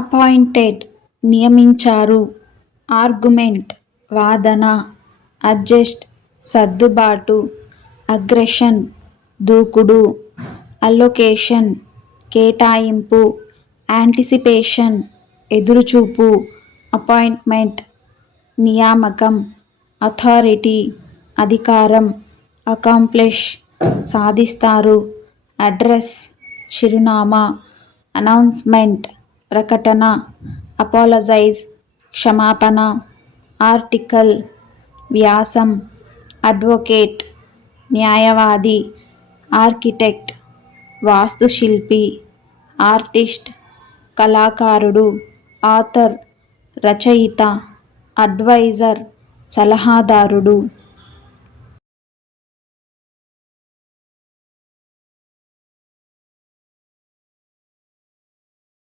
Appointed నియమించారు, argument వాదన, adjust సర్దుబాటు, అగ్రెషన్ దూకుడు, అలొకేషన్ కేటాయింపు, యాంటిసిపేషన్ ఎదురుచూపు, అపాయింట్మెంట్ నియామకం, అథారిటీ అధికారం, అకాంప్లిష్ సాధిస్తారు, అడ్రస్ చిరునామా, అనౌన్స్మెంట్ ప్రకటన, అపాలజైజ్ క్షమాపణ, ఆర్టికల్ వ్యాసం, అడ్వొకేట్ న్యాయవాది, ఆర్కిటెక్ట్ వాస్తుశిల్పి, ఆర్టిస్ట్ కళాకారుడు, ఆథర్ రచయిత, అడ్వైజర్ సలహాదారుడు.